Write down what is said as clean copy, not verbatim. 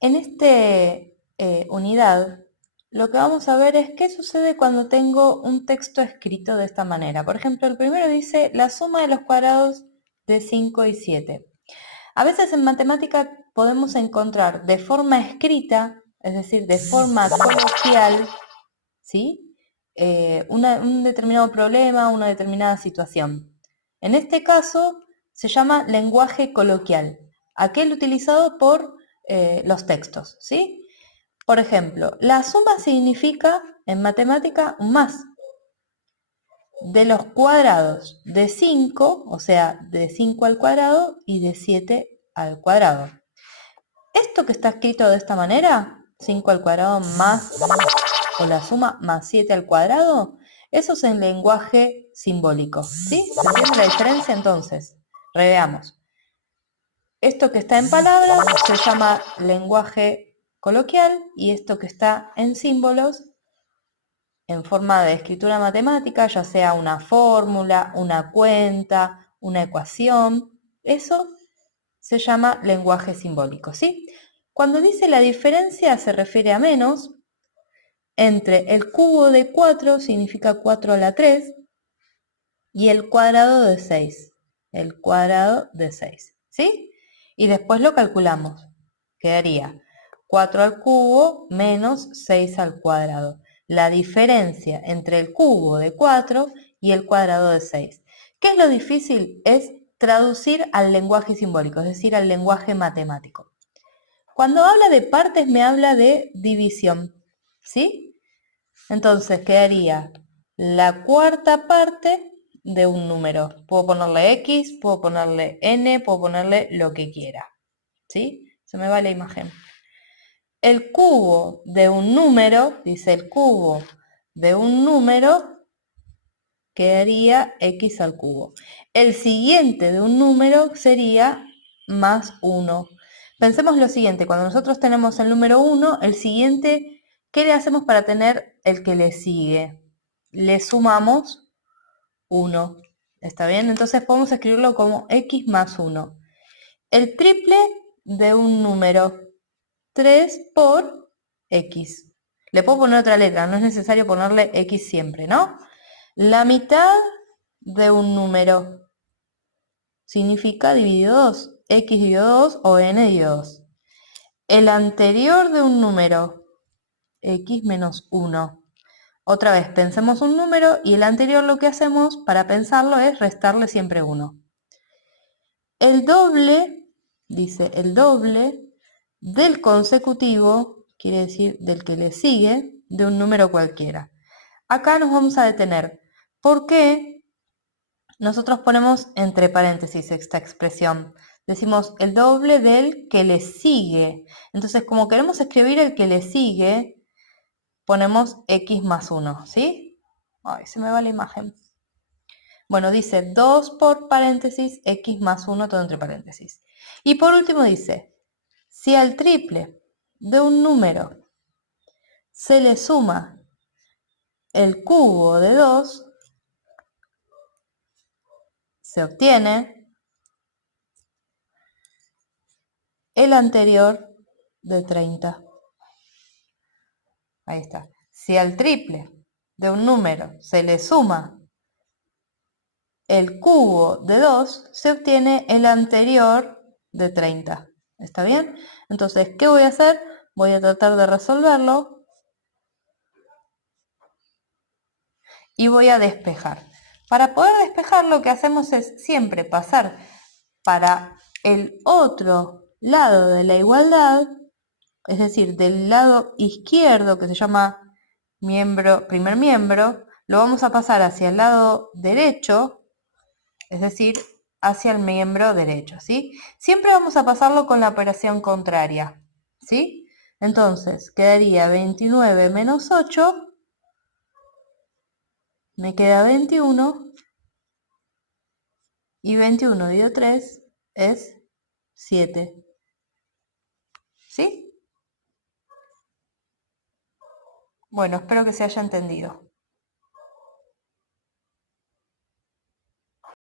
En este unidad, lo que vamos a ver es qué sucede cuando tengo un texto escrito de esta manera. Por ejemplo, el primero dice la suma de los cuadrados de 5 y 7. A veces en matemática podemos encontrar de forma escrita, es decir, de forma coloquial, ¿sí? Un determinado problema, una determinada situación. En este caso se llama lenguaje coloquial, aquel utilizado por los textos, ¿sí? Por ejemplo, la suma significa en matemática un más. De los cuadrados de 5, o sea, de 5 al cuadrado y de 7 al cuadrado. Esto que está escrito de esta manera, 5 al cuadrado más, o la suma más 7 al cuadrado, eso es en lenguaje simbólico, ¿sí? ¿Se entiende la diferencia entonces? Reveamos. Esto que está en palabras se llama lenguaje coloquial y esto que está en símbolos, en forma de escritura matemática, ya sea una fórmula, una cuenta, una ecuación, eso se llama lenguaje simbólico, ¿sí? Cuando dice la diferencia se refiere a menos. Entre el cubo de 4 significa 4 a la 3 y el cuadrado de 6. El cuadrado de 6, ¿sí? Y después lo calculamos. Quedaría 4 al cubo menos 6 al cuadrado. La diferencia entre el cubo de 4 y el cuadrado de 6. ¿Qué es lo difícil? Es traducir al lenguaje simbólico, es decir, al lenguaje matemático. Cuando habla de partes me habla de división, ¿sí? Entonces quedaría la cuarta parte de un número. Puedo ponerle X, puedo ponerle N, puedo ponerle lo que quiera, ¿sí? Se me va la imagen. El cubo de un número, dice el cubo de un número, quedaría X al cubo. El siguiente de un número sería más 1. Pensemos lo siguiente, cuando nosotros tenemos el número 1, el siguiente, ¿qué le hacemos para tener el que le sigue? Le sumamos 1. ¿Está bien? Entonces podemos escribirlo como X más 1. El triple de un número, 3 por X. Le puedo poner otra letra, no es necesario ponerle X siempre, ¿no? La mitad de un número significa dividido 2, X dividido 2 o N dividido 2. El anterior de un número, X menos 1. Otra vez, pensemos un número y el anterior lo que hacemos para pensarlo es restarle siempre 1. El doble, dice el doble del consecutivo, quiere decir del que le sigue, de un número cualquiera. Acá nos vamos a detener. ¿Por qué nosotros ponemos entre paréntesis esta expresión? Decimos el doble del que le sigue. Entonces, como queremos escribir el que le sigue, ponemos X más 1, ¿sí? Ay, se me va la imagen. Bueno, dice 2 por paréntesis, X más 1, todo entre paréntesis. Y por último dice, si al triple de un número se le suma el cubo de 2, se obtiene el anterior de 30. Ahí está. Si al triple de un número se le suma el cubo de 2, se obtiene el anterior de 30. ¿Está bien? Entonces, ¿qué voy a hacer? Voy a tratar de resolverlo y voy a despejar. Para poder despejar lo que hacemos es siempre pasar para el otro lado de la igualdad, es decir, del lado izquierdo que se llama primer miembro, lo vamos a pasar hacia el lado derecho, es decir, hacia el miembro derecho, ¿sí? Siempre vamos a pasarlo con la operación contraria, ¿sí? Entonces, quedaría 29 menos 8, me queda 21, y 21 dividido 3 es 7, ¿sí? Bueno, espero que se haya entendido.